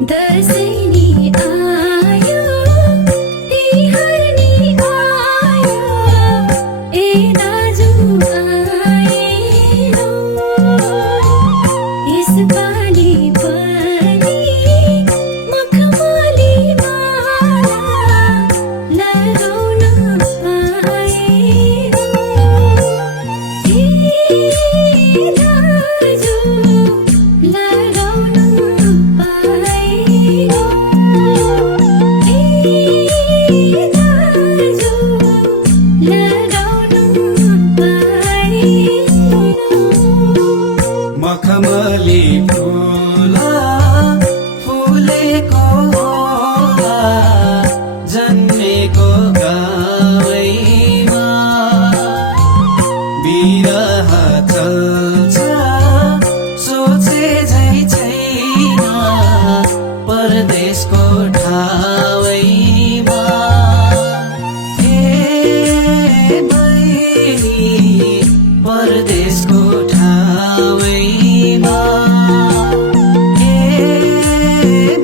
दसैँ आयो तिहार नि आयो ए दाजु आएनौ यसपालि पनि मखमली माला लगाउन पाएनौ ए दाजु लगाउन पाएनौ ए दाजु लगाउन पाएनौ मखमली फुला फुलेको होला जन्मेको गाउँमा बिरह चल्छ सोचे झै छैन परदेशको ठाउँमा हे बहिनी परदेशको ठाउँमा हे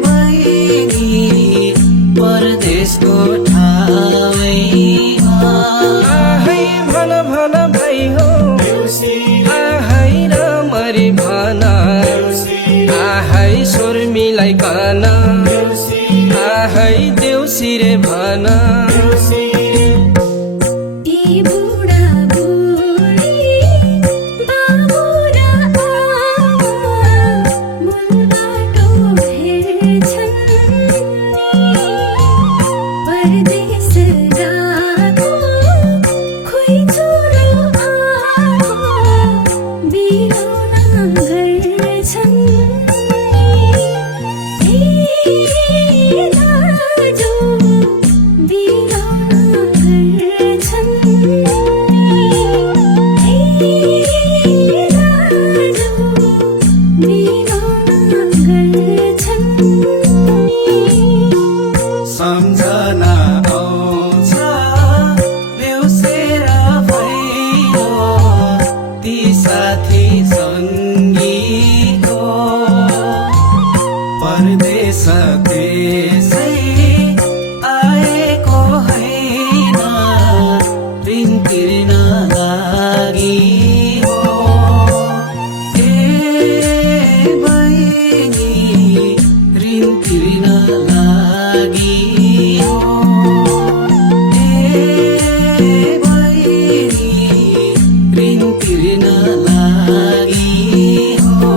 बहिनी परदेशको ठाउँमा आहै भन भन भाइ हो आहै रामरी भन आहै शर्मिलाई कन आहै देउसिरे भन ती बुढा बुढी बाबु र आमा मूल बाटो हेर्छन् परदेश गएको खोइ छोरो आएको बिराउन गर्छन् ए दाजु बिराउन गर्छन् ए दाजु बिराउन गर्छन् सम्झना आउँछ देउसेर भैलो ती साथी सङ्गीको परदेश त्यसै आएको होइन ऋण तिर्न लागि हो ए बहिनी ऋण तिर्न लागि हो ए बहिनी ऋण तिर्न लागि हो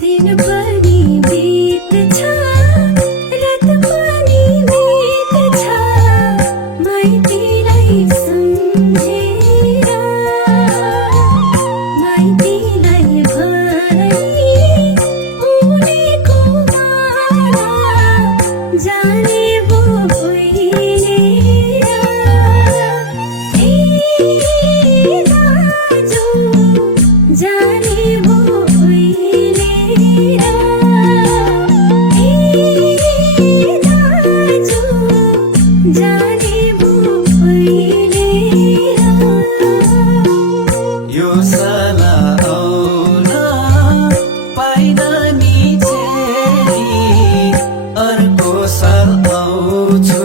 दिन पनि बित्छ रात पनि बित्छ माइतीलाई सम्झेर माइतीलाई भनी उनीको माला जाने भो भइलेर ए दाजु जाने भो भइलेर ए दाजु जाने भो भइलेर यो साल आउन पाइन नि चेली अर्को साल आउँछु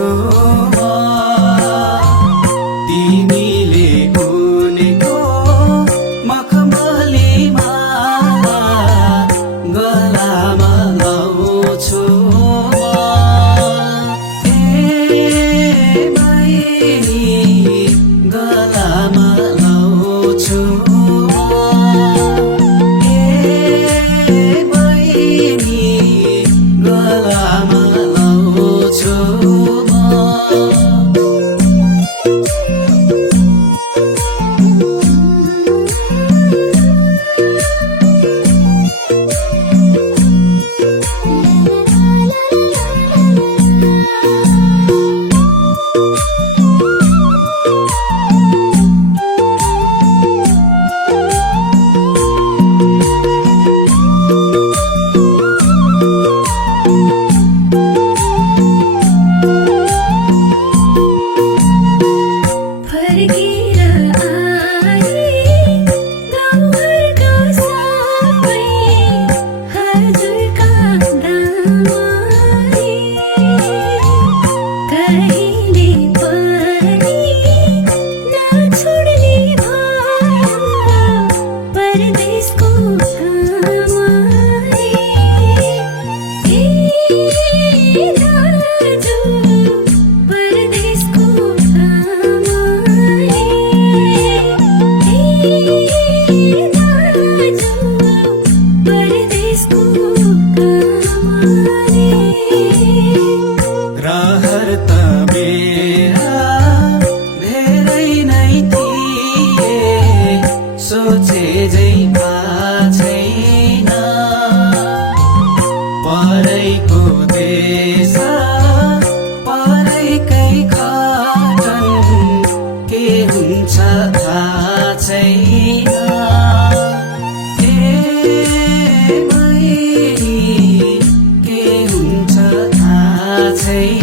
है